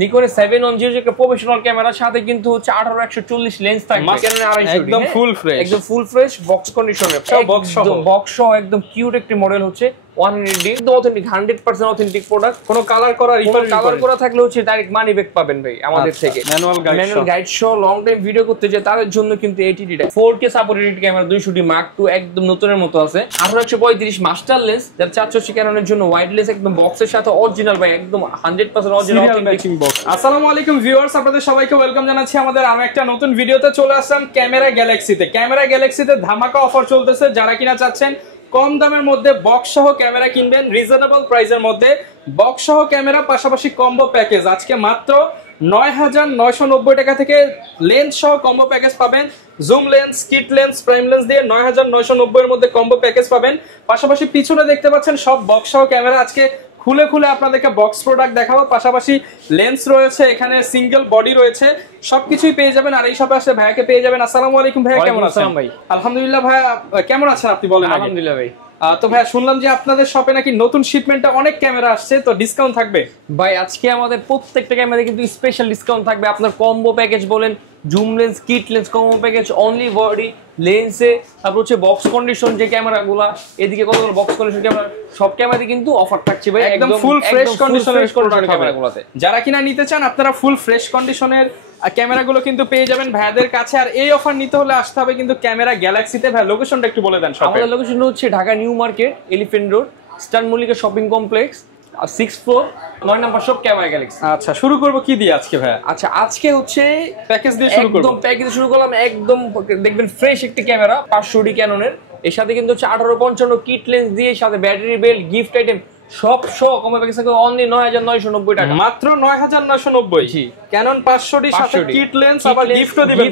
Nikon 710 একটা professional ক্যামেরার সাথে কিন্তু হচ্ছে 18-140 লেন্স থাকবে। একদম ফুল ফ্রেশ, একদম ফুল ফ্রেশ বক্স কন্ডিশনে, একদম বক্স সহ একদম কিউট একটি মডেল হচ্ছে 100D, একদম অথেন্টিক 100% অথেন্টিক প্রোডাক্ট। কোনো কালার করা থাকলে হচ্ছে ডাইরেক্ট মানি ব্যাক পাবেন ভাই আমাদের থেকে। ম্যানুয়াল গাইড সহ লং টাইম ভিডিও করতে যে তাদের জন্য কিন্তু 80D 4K supported camera 200D Mark II একদম নতুনের মতো আছে। 1835 মাস্টার লেন্স, যার 480 ক্যাননের জন্য ওয়াইড লেন্স, একদম বক্সের সাথে অরিজিনাল ভাই, একদম 100% অরিজিনাল অথেন্টিক বক্স। আসসালামু আলাইকুম ভিউয়ার্স, আপনাদের সবাইকে ওয়েলকাম জানাচ্ছি আমাদের আরো একটা নতুন ভিডিওতে। চলে আসলাম ক্যামেরা গ্যালাক্সিতে ধামাকা অফার চলতেছে। যারা কিনা চাচ্ছেন কম দামের মধ্যে বক্স সহ ক্যামেরা কিনবেন, রিজনেবল প্রাইসের মধ্যে বক্স সহ ক্যামেরা পাশাপাশি কম্বো প্যাকেজ, আজকে মাত্র ৯,৯৯০ টাকা থেকে লেন্স সহ কম্বো প্যাকেজ পাবেন। Zoom lens, kit lens, prime lens দিয়ে ৯,৯৯০ এর মধ্যে কম্বো প্যাকেজ পাবেন। পাশাপাশি পিছনে দেখতে পাচ্ছেন সব বক্স সহ ক্যামেরা। আজকে খুলে আপনাদেরকে বক্স প্রোডাক্ট দেখাবো, পাশাপাশি লেন্স রয়েছে, এখানে সিঙ্গেল বডি রয়েছে, সবকিছুই পেয়ে যাবেন। আর এই শপে আসলে ভাইয়াকে পেয়ে যাবেন। আসসালামু আলাইকুম ভাইয়া, কেমন আছেন? ভাই আলহামদুলিল্লাহ। ভাইয়া কেমন আছেন আপনি বলেন? আলহামদুলিল্লাহ ভাই। তো ভাইয়া শুনলাম যে আপনাদের শপে নাকি নতুন শিপমেন্টে অনেক ক্যামেরা আসছে, তো ডিসকাউন্ট থাকবে? ভাই আজকে আমাদের প্রত্যেকটা ক্যামেরায় কিন্তু স্পেশাল ডিসকাউন্ট থাকবে। আপনার কম্বো প্যাকেজ বলেন, zoom lens, kit lens combo package, only body লেন্সে, তারপর হচ্ছে বক্স কন্ডিশন যে ক্যামেরাগুলো, এদিকে কতগুলো বক্স কন্ডিশন ক্যামেরা, সব ক্যামেরাতে কিন্তু অফার থাকছে ভাই, একদম ফুল ফ্রেশ কন্ডিশনের ক্যামেরাগুলোতে। যারা কিনা নিতে চান আপনারা ফুল ফ্রেশ কন্ডিশনের ক্যামেরাগুলো কিন্তু পেয়ে যাবেন ভাইয়াদের কাছে। আর এই অফার নিতে হলে আসতে হবে কিন্তু ক্যামেরা গ্যালাক্সিতে। ভাই লোকেশনটা একটু বলে দেন। আমাদের লোকেশন হচ্ছে Dhaka new market, elephant road, star Mallika shopping complex, 6th floor, 9 নম্বর শপ, ক্যামেরা গ্যালাক্সি। আচ্ছা, শুরু করব কি দিয়ে আজকে ভাই? আচ্ছা, আজকে হচ্ছে প্যাকেজ দিয়ে শুরু করব। একদম প্যাকেজ শুরু করলাম, একদম দেখবেন ফ্রেশ একটি ক্যামেরা 500D ক্যাননের। এর সাথে কিন্তু হচ্ছে 1855 কিট লেন্স দিয়ে, সাথে ব্যাটারি বেল্ট, গিফট আইটেম সব সহ কমে প্যাকেজ থাকে অনলি 9,990 টাকা। মাত্র 9,990। জি, ক্যানন 500D সাথে কিট লেন্স, আবার গিফটও দিবেন।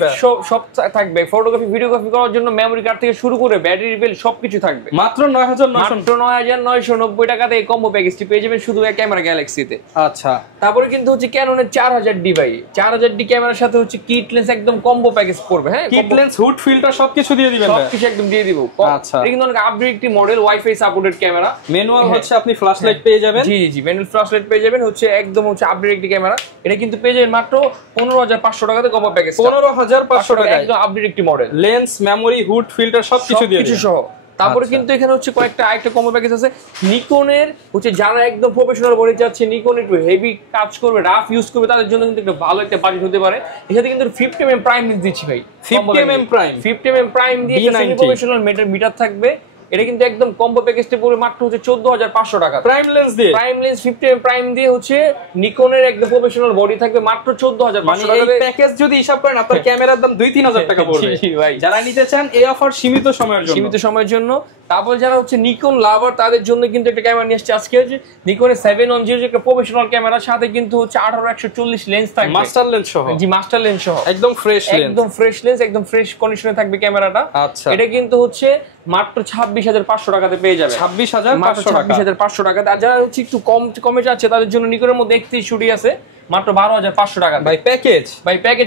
সব থাকবে, ফটোগ্রাফি ভিডিওগ্রাফি করার জন্য মেমরি কার্ড থেকে শুরু করে ব্যাটারি বেল্ট সবকিছু থাকবে। মাত্র 9,990 টাকাতে এই কম্বো প্যাকেজটি পেয়ে যাবেন শুধু ক্যামেরা গ্যালাক্সিতে। আচ্ছা, তারপরে কিন্তু হচ্ছে ক্যাননের 4000D ভাই, 4000D ক্যামেরার সাথে হচ্ছে কিট লেন্স একদম কম্বো প্যাকেজ পড়বে। হ্যাঁ, কিট লেন্স, হুড ফিল্টার সবকিছু দিয়ে দিবেন, সবকিছু একদম দিয়ে দিব। আচ্ছা, এটা কিন্তু অনেক আপডেট একটি model, wifi supported camera. Manual হচ্ছে আপনি ফ্ল্যাশ লাইট পেয়ে যাবেন। জি, ম্যানুয়াল ফ্ল্যাশ লাইট পেয়ে যাবেন, হচ্ছে একদম হচ্ছে আপডেট একটি ক্যামেরা। এটা কিন্তু পেয়ে যাবেন মাত্র 15,500 টাকাতে কম্বো প্যাকেজ। 15,500 টাকা, একদম আপডেট একটি model. Lens, memory, hood filter সবকিছু দিয়ে দিবেন সহ। তারপরে কিন্তু এখানে হচ্ছে কয়েকটা আরেকটা কম্বো প্যাকেজ আছে নিকনের, হচ্ছে যারা একদম প্রফেশনাল বডি চাচ্ছে, নিকন একটু হেভি কাজ করবে, রাফ ইউজ করবে, তাদের জন্য কিন্তু একটা ভালো একটা বাজেট হতে পারে। এর সাথে কিন্তু 50mm প্রাইম দিচ্ছি ভাই, 50mm প্রাইম দিয়ে সেমি প্রফেশনাল মিটার থাকবে। এটা কিন্তু একদম কম্বো প্যাকেজটা পুরো মাত্র হচ্ছে 14,500 টাকা। প্রাইম লেন্স 50mm প্রাইম দিয়ে হচ্ছে নিকনের একদম প্রফেশনাল বডি থাকবে মাত্র 14,500 টাকা। এই প্যাকেজ যদি হিসাব করেন আপনার ক্যামেরার দাম 2-3 টাকা পড়বে। জি ভাই, যারা নিতে চান এই অফার সীমিত সময়ের জন্য। তারপর যারা হচ্ছে নিকন লাভার, তাদের জন্য কিন্তু একটা ক্যামেরা নিয়ে আসছে আজকে, হচ্ছে নিকনের 710 একটা প্রফেশনাল ক্যামেরার সাথে কিন্তু হচ্ছে 18-140 লেন্স থাকবে, মাস্টার লেন্স সহ। জি, মাস্টার লেন্স সহ, একদম ফ্রেশ লেন্স, একদম ফ্রেশ কন্ডিশনে থাকবে ক্যামেরাটা। আচ্ছা, এটা কিন্তু হচ্ছে মাত্র 26,500 টাকাতে পেয়ে যাবে। 26,500 টাকা। আর যারা হচ্ছে একটু কমে যাচ্ছে তাদের জন্য নিকনের মধ্যে 31 আছে মাত্র 12,500 টাকা। ভাই প্যাকেজ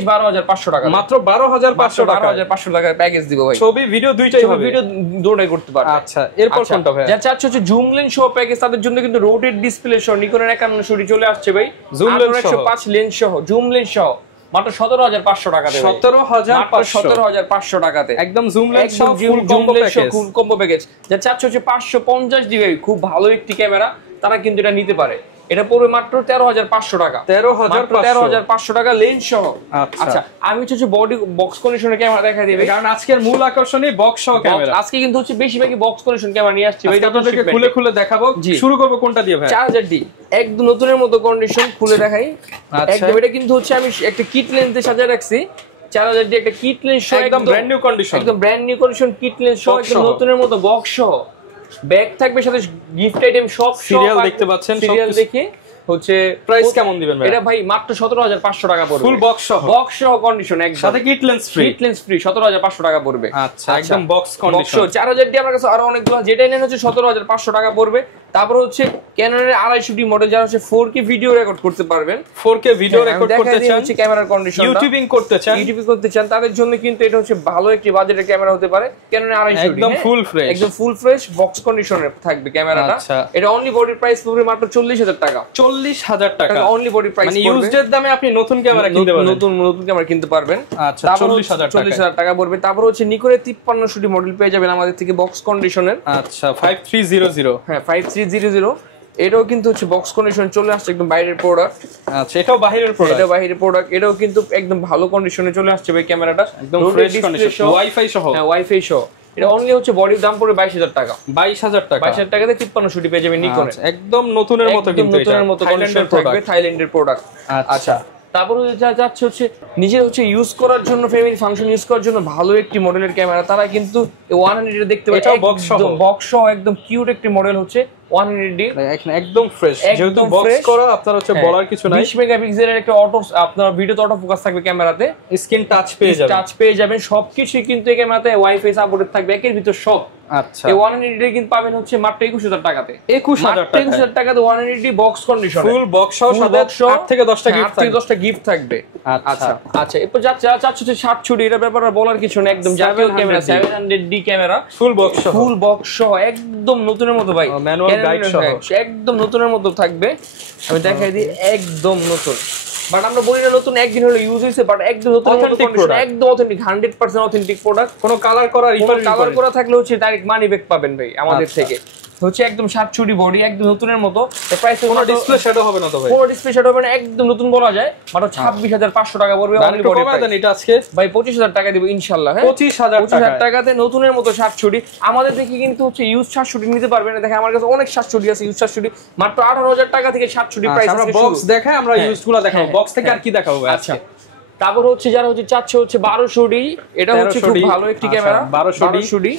12,500 টাকা, মাত্র 12,500 টাকা। 12,500 টাকা প্যাকেজ দিব ভাই। ছবি ভিডিও দুইটাই হবে, ভিডিও দুটোই করতে পারবে। আচ্ছা, এরপর কোনটা ভাই? যারা চাচ্ছে হচ্ছে জুম লেন্স সহ প্যাকেজ, তাদের জন্য কিন্তু রোটেট ডিসপ্লে সহ নিকনের 51 চলে আসছে ভাই। জুম লেন্স 105 লেন্স সহ, জুম লেন্স সহ মাত্র 17,500 টাকাতে। 17,500 টাকাতে একদম জুম লেন্স সহ ফুল কম্বো প্যাকেজ। যারা চাচ্ছে হচ্ছে 550D খুব ভালো একটি ক্যামেরা, তারা কিন্তু এটা নিতে পারে। এটা পড়বে মাত্র 13,500 টাকা। 13,500 টাকা লেন্স সহ। আচ্ছা, আমি হচ্ছে বডি বক্স কন্ডিশনের ক্যামেরা দেখাই দিই, কারণ আজকের মূল আকর্ষণই বক্স সহ ক্যামেরা। আজকে কিন্তু হচ্ছে বেশিরভাগই বক্স কন্ডিশন ক্যামেরা নিয়ে আসছি ভাই, আপনাদেরকে খুলে দেখাবো। শুরু করব কোনটা দিয়ে ভাই? 4000D একদম নতুনের মতো কন্ডিশন, খুলে দেখাই। একদম এটা কিন্তু হচ্ছে আমি একটা কিট লেন্স দিয়ে সাজিয়ে রাখছি। 4000D একটা কিট লেন্স সহ, একদম brand new condition, kit lens সহ, একদম নতুনের মতো বক্স সহ, ব্যাগ থাকবে, সাথে গিফট আইটেম সব, সিরিয়াল দেখতে পাচ্ছেন, সিরিয়াল দেখে হচ্ছে। প্রাইস কেমন দিবেন ভাই? এটা ভাই মাত্র 17,500 টাকা পড়বে, ফুল বক্স সহ কন্ডিশন, একদম সাথে কিট লেন্স ফ্রি 17,500 টাকা পড়বে। আচ্ছা, একদম বক্স কন্ডিশন। 4000D আমার কাছে আরো অনেকগুলো, যেটা নেন হচ্ছে 17,500 টাকা পড়বে। তারপর হচ্ছে ক্যাননের 250D মডেল, যারা হচ্ছে 4K ভিডিও রেকর্ড করতে পারবেন, 4K ভিডিও রেকর্ড করতে চান, হচ্ছে ক্যামেরার কন্ডিশন ইউটিউবিং করতে চান, তাদের জন্য কিন্তু এটা হচ্ছে ভালো একটি বাজেটের ক্যামেরা হতে পারে। ক্যাননের 250D একদম ফুল ফ্রেশ বক্স কন্ডিশনে থাকবে ক্যামেরাটা। এটা অনলি বডি প্রাইস পড়বে মাত্র 40,000 টাকা। 40,000 টাকা অনলি বডি প্রাইস, মানে ইউজড এর দামে আপনি নতুন ক্যামেরা কিনতে পারবেন, নতুন ক্যামেরা কিনতে পারবেন। আচ্ছা, 40,000 টাকা পড়বে। তারপর হচ্ছে নিকনের 5300D মডেল পেয়ে যাবেন আমাদের থেকে বক্স কন্ডিশনের। আচ্ছা, 5300, হ্যাঁ 5300, এটাও কিন্তু হচ্ছে বক্স কন্ডিশন চলে আসছে, একদম বাইরের প্রোডাক্ট। আচ্ছা, এটাও বাইরের প্রোডাক্ট, এটাও কিন্তু একদম ভালো কন্ডিশনে চলে আসছে ভাই ক্যামেরাটা, একদম ফ্রেশ কন্ডিশন, ওয়াইফাই সহ। হ্যাঁ ওয়াইফাই সহ। এটা অনলি হচ্ছে বডির দাম পড়বে 22,000 টাকা। 22,000 টাকাতে 5300D পেয়ে যাবেন নিকনের। একদম নতুনের মতো, কিন্তু নতুনের মতো কন্ডিশন থাকবে, থাইল্যান্ডের প্রোডাক্ট। আচ্ছা, তারপর যা যাচ্ছে হচ্ছে নিজের হচ্ছে ইউজ করার জন্য, ফ্যামিলি ফাংশন ইউজ করার জন্য ভালো একটি মডেলের ক্যামেরা, তারা কিন্তু 100 দেখতে পাচ্ছেন, বক্স সহ একদম কিউট একটি মডেল হচ্ছে 100D, একদম ফ্রেশ, যেহেতু বক্স করা, আপনার হচ্ছে বলার কিছু নাই। 20 মেগাপিক্সেলের একটা অটো, আপনার ভিডিওতে অটো ফোকাস থাকবে ক্যামেরাতে, স্ক্রিন টাচ পেয়ে যাবেন, সবকিছু কিন্তু এই ক্যামেরাতে ওয়াইফাই সাপোর্টেড থাকবে, একের ভিতর সব। আচ্ছা, এই 100D কিন্তু পাবেন হচ্ছে মাত্র 21,000 টাকাতে। 21,000 টাকাতে 100D box condition, full box সহ, সাথে 8 থেকে 10টা গিফট থাকবে। আচ্ছা, এরপর যাচ্ছে 60 এটা ব্যাপারে বলার কিছু না, একদম জাতীয় camera, 700D camera, full box সহ একদম নতুনের মতো ভাই, ম্যানুয়াল গাইড সহ একদম নতুনের মতো থাকবে। আমি দেখাই দিই, একদম নতুন, বাট আমরা বলি না নতুন, একদিন হলো ইউজ হইছে, বাট একদম নতুন, একদম অথেন্টিক, 100% অথেন্টিক প্রোডাক্ট। কোনো কালার করা থাকলে হচ্ছে ডাইরেক্ট মানি ব্যাক পাবেন ভাই আমাদের থেকে। হচ্ছে একদম 60 বডি, একদম নতুনের মতো। প্রাইস কোনো ডিসপ্লে শ্যাডো হবে না তো ভাই? কোনো ডিসপ্লে শ্যাডো হবে না, একদম নতুন বলা যায়। মাত্র 26,500 টাকা পড়বে অনলি বডি প্রাইস। এটা আজকে ভাই 25,000 টাকা দিব ইনশাআল্লাহ। হ্যাঁ 25,000 টাকাতে নতুনের মতো 60। আমাদের থেকে কিন্তু হচ্ছে ইউজ 60 নিতে পারবেন। দেখেন আমার কাছে অনেক 60 আছে, ইউজ 60 মাত্র 18,000 টাকা থেকে 60 প্রাইস আছে। আমরা বক্স দেখাই, আমরা ইউজগুলো দেখাবো, বক্স থেকে আর কি দেখাবো ভাই? আচ্ছা, তারপর হচ্ছে যারা হচ্ছে চাচ্ছে হচ্ছে 1200D, এটা হচ্ছে খুব ভালো একটি ক্যামেরা, 1200D।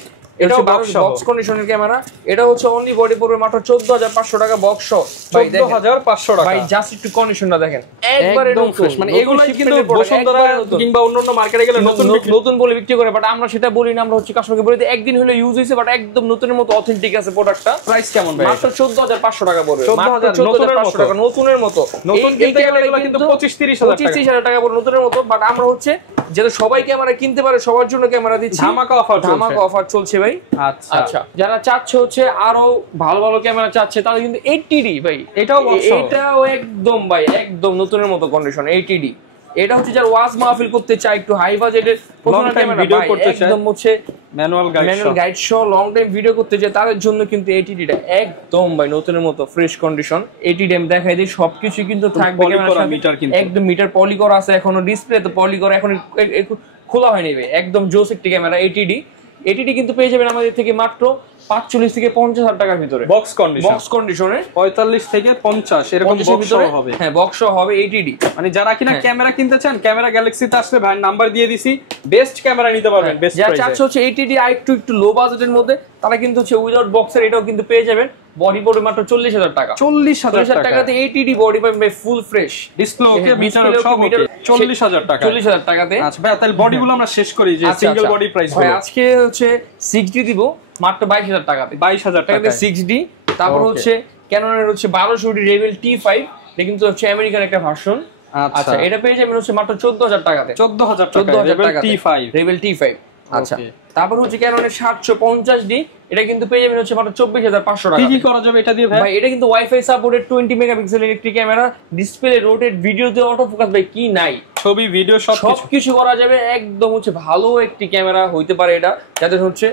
এটা বক্স কন্ডিশনের ক্যামেরা, এটা হচ্ছে অনলি বডি পড়বে মাত্র 14,500 টাকা বক্স। 14,500 টাকা। ভাই জাস্ট একটু কন্ডিশনটা দেখেন, একবারে নতুন। মানে এগুলাই কিন্তু বসুন্ধরা কিংবা অন্যান্য মার্কেটে গেলে নতুন বলে বিক্রি করে, বাট আমরা সেটা বলি না। আমরা হচ্ছে কাস্টমারকে বলি একদিন হলো ইউজ হইছে, বাট একদম নতুনের মতো অথেন্টিক আছে প্রোডাক্টটা। প্রাইস কেমন ভাই? মাত্র 14,500 টাকা পড়বে, মাত্র 14,500 টাকা নতুনের মতো। নতুন কিনতে গেলে এগুলো কিন্তু 25-30,000 টাকা পড়বে নতুনের মতো। বাট আমরা হচ্ছে যাতে সবাই ক্যামেরা কিনতে পারে, সবার জন্য ক্যামেরা দিচ্ছি, ধামাকা অফার চলছে ভাই। আচ্ছা, যারা চাচ্ছে হচ্ছে আরো ভালো ভালো ক্যামেরা চাচ্ছে, তাদের কিন্তু 80D ভাই, এটাও একদম ভাই একদম নতুনের মতো কন্ডিশন 80D। এটা হচ্ছে যারা ওয়াজ মাহফিল করতে চায়, একটু হাই বাজেটের ভিডিও করতে চায়, একদম হচ্ছে manual guide show long time video করতে চায়, তাদের জন্য কিন্তু 80Dটা একদম ভাই নতুনের মতো ফ্রেশ কন্ডিশন। 80D আমি দেখাই দিই, সবকিছু কিন্তু থাকবে একদম মিটার পলি করা আছে, এখনো ডিসপ্লে তো পলি করা, এখন খোলা হয়নি ভাই, একদম জোস একটি ক্যামেরা 80D কিন্তু পেয়ে যাবেন আমাদের থেকে মাত্র 45 থেকে 50,000 টাকার ভিতরে বক্স কন্ডিশনে। 45 থেকে 50 এরকম বক্স হবে। হ্যাঁ বক্স হবে 80D। মানে যারা কিনা ক্যামেরা কিনতে চান, ক্যামেরা গ্যালাক্সিতে আসলে ভাই নাম্বার দিয়ে দিছি, বেস্ট ক্যামেরা নিতে পারবেন বেস্ট প্রাইসে। যারা চাচ্ছে হচ্ছে 80D আর একটু লো বাজেটের মধ্যে, তারা কিন্তু হচ্ছে উইদাউট বক্সের এটাও কিন্তু পেয়ে যাবেন। বডি পড়বে মাত্র 40,000 টাকা। 40,000 টাকাতে 80D বডি পাবেন full fresh, display okay, meter সব ওকে, 40,000 টাকা। 40,000 টাকাতে। আচ্ছা ভাই, তাহলে বডিগুলো আমরা শেষ করি, যে সিঙ্গেল বডি প্রাইস ভাই আজকে হচ্ছে 6D দিব মাত্র 22,000 টাকাতে। 22,000 টাকাতে 6D। তারপর হচ্ছে ক্যাননের হচ্ছে 1200D রেভেল T5, এটা কিন্তু হচ্ছে আমেরিকান একটা ভার্সন। আচ্ছা, এটা পেয়ে যাবেন হচ্ছে মাত্র 14,000 টাকাতে। 14,000 টাকা রেভেল T5। আচ্ছা, তারপর হচ্ছে ক্যাননের 750D, এটা কিন্তু পেয়ে যাবেন হচ্ছে মাত্র 24,500 টাকা। কি করা যাবে এটা দিয়ে ভাই? এটা কিন্তু ওয়াইফাই সাপোর্টেড 20 মেগাপিক্সেলের একটি ক্যামেরা, ডিসপ্লে রোটেট, ভিডিওতে অটো ফোকাস ভাই কি নাই, ছবি ভিডিও সবকিছু করা যাবে। একদম হচ্ছে ভালো একটি ক্যামেরা হইতে পারে এটা, যাদের হচ্ছে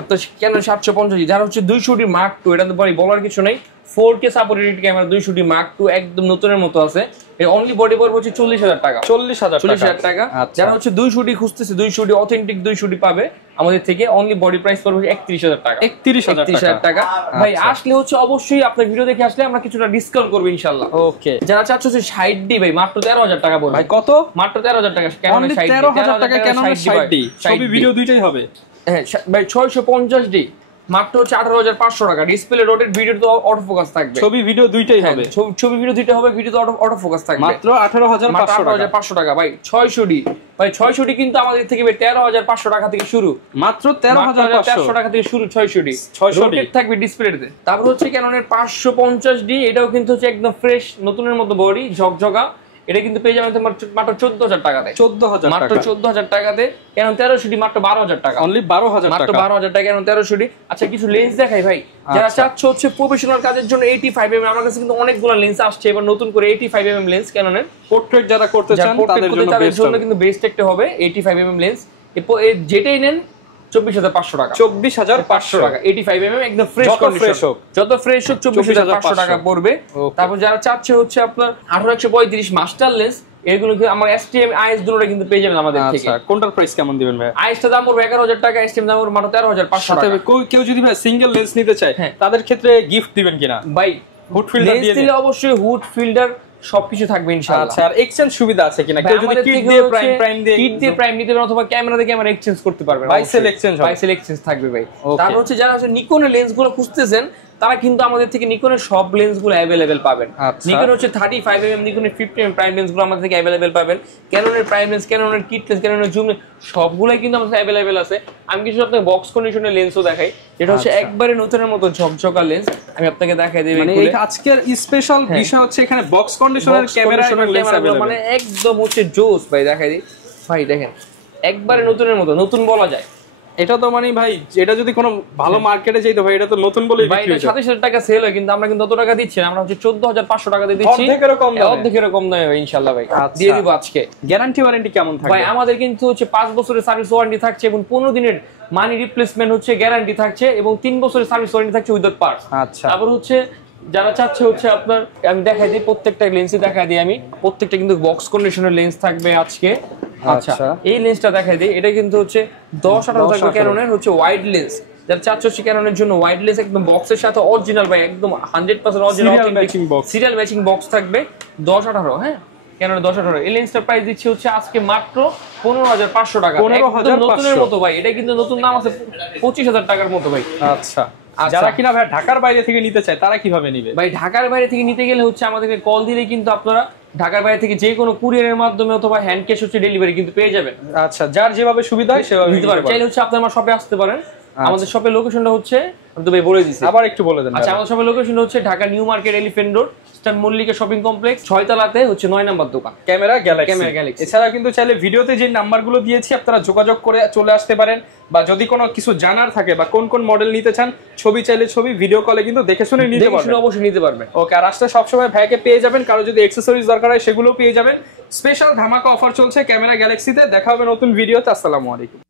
আপনার ক্যানন 750, যারা হচ্ছে 200D Mark II, এটা তো বলার কিছু নাই, 4K supported camera 200D Mark II একদম নতুনের মতো আছে। এর অনলি বডি পড়বে হচ্ছে 40,000 টাকা। 40,000 টাকা। যারা হচ্ছে 200D খুঁজতেছে, 200D অথেন্টিক 200D পাবে আমাদের থেকে। অনলি বডি প্রাইস পড়বে 31,000 টাকা। 31,000 টাকা। ভাই আসলে হচ্ছে অবশ্যই আপনার ভিডিও দেখে আসলে আমরা কিছুটা ডিসকাউন্ট করব ইনশাআল্লাহ। ওকে, যারা চাচ্ছে হচ্ছে 60D ভাই মাত্র 13,000 টাকা পড়বে। ভাই কত? মাত্র 13,000 টাকা। কেন 13,000 টাকা? কেন 60D? ছবি ভিডিও দুইটাই হবে। হ্যাঁ ভাই 650D মাত্র হচ্ছে 18,500 টাকা। ডিসপ্লে রোটেট, ভিডিও তো অটো ফোকাস থাকবে, ছবি ভিডিও দুইটাই হবে, ছবি ভিডিও দুইটা হবে, ভিডিও তো অটো ফোকাস থাকবে। মাত্র 18,500 টাকা ভাই। 600D ভাই, 600D কিন্তু আমাদের থেকে 13,500 টাকা থেকে শুরু, মাত্র 13,500 টাকা থেকে শুরু 600D রোটেট থাকবে ডিসপ্লেতে। তারপর হচ্ছে ক্যাননের 550D, এটাও কিন্তু হচ্ছে একদম ফ্রেশ নতুনের মতো বডি, ঝকঝকা। এটা কিন্তু পেয়ে যাবেন মাত্র 14,000 টাকাতে, 14,000 মাত্র 14,000 টাকাতে। কেন 1300D মাত্র 12,000 টাকা, অনলি 12,000 মাত্র টাকা, 12,000 টাকা কেন 1300D। আচ্ছা কিছু লেন্স দেখাই ভাই, যারা চাচ্ছ হচ্ছে প্রফেশনাল কাজের জন্য 85mm, আমার কাছে কিন্তু অনেকগুলো লেন্স আসছে এবার নতুন করে 85mm লেন্স ক্যাননের। পোর্ট্রেট যারা করতে চান তাদের জন্য কিন্তু বেস্ট একটা হবে 85mm লেন্স। যেটাই নেন 24,500 টাকা, 24,500 টাকা 85mm একদম ফ্রেশ কন্ডিশন, যত ফ্রেশ হোক 24,500 টাকা পড়বে। তারপর যারা চাচ্ছে হচ্ছে আপনার 1835 মাস্টার লেন্স, এগুলো আমার STM IS দুটোটা কিন্তু পেয়ে যাবেন আমাদের থেকে। আচ্ছা কোনটার প্রাইস কেমন দিবেন ভাই? IS টা দাম পড়বে 11,000 টাকা, STM দাম পড়বে মাত্র 13,500 টাকা। কেউ যদি ভাই সিঙ্গেল লেন্স নিতে চায় তাদের ক্ষেত্রে গিফট দিবেন কিনা ভাই? হুড ফিল্টার দিয়ে দিলে অবশ্যই হুড ফিল্টার সবকিছু থাকবে ইনশাআল্লাহ। আচ্ছা আর এক্সচেঞ্জ সুবিধা আছে কিনা? কেউ যদি কিট দিয়ে কিট দিয়ে প্রাইম নিতে পারেন অথবা ক্যামেরা দিয়ে ক্যামেরা এক্সচেঞ্জ করতে পারবেন, বাইসেল এক্সচেঞ্জ থাকবে ভাই। তারপর হচ্ছে যারা হচ্ছে নিকনের লেন্সগুলো খুঁজতেছেন তারা কিন্তু আমাদের থেকে নিকনের সব লেন্সগুলো अवेलेबल পাবেন। নিকন হচ্ছে 35mm, নিকনের 50mm প্রাইম লেন্সগুলো আমাদের থেকে अवेलेबल পাবেন। ক্যাননের প্রাইম লেন্স, ক্যাননের কিট লেন্স, ক্যাননের জুম সবগুলাই কিন্তু আমাদের अवेलेबल আছে। আমি কিছু আপনাকে বক্স কন্ডিশনের লেন্সও দেখাই, যেটা হচ্ছে একবারে নতুনের মতো ঝকঝকা লেন্স। আমি আপনাকে দেখাই দেব, মানে এই আজকের স্পেশাল বিষয় হচ্ছে এখানে বক্স কন্ডিশনের ক্যামেরা এবং লেন্স अवेलेबल, মানে একদম হচ্ছে জোস ভাই। দেখাই দিই ভাই, দেখেন একবারে নতুনের মতো, নতুন বলা যায়। এটা তো মানে ভাই এটা যদি কোনো ভালো মার্কেটে যাইতো ভাই এটা তো নতুন বলেই বিক্রি হতো। 27,000 টাকা সেল হয়, কিন্তু আমরা কিন্তু অত টাকা দিচ্ছি না, আমরা হচ্ছে 14,500 টাকা দিয়ে দিচ্ছি, অর্ধেকের কম দামে ভাই ইনশাআল্লাহ ভাই দিয়ে দিব আজকে। গ্যারান্টি ওয়ারেন্টি কেমন থাকবে ভাই? আমাদের কিন্তু হচ্ছে 5 বছরের সার্ভিস ওয়ারেন্টি থাকছে এবং 15 দিনের মানি রিপ্লেসমেন্ট হচ্ছে গ্যারান্টি থাকছে এবং 3 বছরের সার্ভিস ওয়ারেন্টি থাকছে উইদাউট পার্টস। আচ্ছা তারপর হচ্ছে যারা চাচ্ছে হচ্ছে আপনার, আমি দেখাই দিই প্রত্যেকটা লেন্সই দেখাই দিই, আমি প্রত্যেকটা কিন্তু বক্স কন্ডিশনের লেন্স থাকবে আজকে। আচ্ছা এই লেন্সটা দেখাই দিই, এটা কিন্তু হচ্ছে 10-18 থাকবে ক্যাননের হচ্ছে ওয়াইড লেন্স। যারা চাচ্ছে হচ্ছে ক্যাননের জন্য ওয়াইড লেন্স একদম বক্সের সাথে অরিজিনাল ভাই, একদম 100% অরিজিনাল সিরিয়াল ম্যাচিং বক্স থাকবে 10-18। হ্যাঁ ক্যাননের 10-18 এই লেন্সটার প্রাইস দিচ্ছি হচ্ছে আজকে মাত্র 15,500 টাকা, একদম নতুনের মতো ভাই। এটা কিন্তু নতুন দাম আছে 25,000 টাকার মতো ভাই। আচ্ছা যারা কিনা ভাই ঢাকার বাইরে থেকে নিতে চায় তারা কিভাবে নিবে ভাই? ঢাকার বাইরে থেকে নিতে গেলে হচ্ছে আমাদেরকে কল দিলে কিন্তু আপনারা ঢাকার বাইরে থেকে যে কোনো কুরিয়ারের মাধ্যমে অথবা হ্যান্ড ক্যাশ হচ্ছে ডেলিভারি কিন্তু পেয়ে যাবেন। আচ্ছা যার যেভাবে সুবিধা হয় সেভাবে নিতে পারবেন। চাইলে হচ্ছে আপনারা আমার শপে আসতে পারেন। আমাদের শপের লোকেশনটা হচ্ছে, আমি তো ভাই বলে দিছি, আবার একটু বলে দেন। আচ্ছা আমাদের শপের লোকেশনটা হচ্ছে Dhaka new market, elephant road, star Mallika shopping complex, 6 তলাতে হচ্ছে 9 নম্বর দোকান, ক্যামেরা গ্যালাক্সি। এছাড়া কিন্তু চাইলে ভিডিওতে যে নাম্বারগুলো দিয়েছি আপনারা যোগাযোগ করে চলে আসতে পারেন, বা যদি কোনো কিছু জানার থাকে বা কোন কোন মডেল নিতে চান ছবি চাইলে ছবি ভিডিও কলে কিন্তু দেখে শুনে নিতে পারবেন, অবশ্যই নিতে পারবেন। ওকে আর আসলে সবসময় ভাইকে পেয়ে যাবেন, কারো যদি অ্যাকসেসরিজ দরকার হয় সেগুলো পেয়ে যাবেন। স্পেশাল ধামাকা অফার চলছে ক্যামেরা গ্যালাক্সিতে। দেখা হবে নতুন ভিডিওতে। আসসালামু আলাইকুম।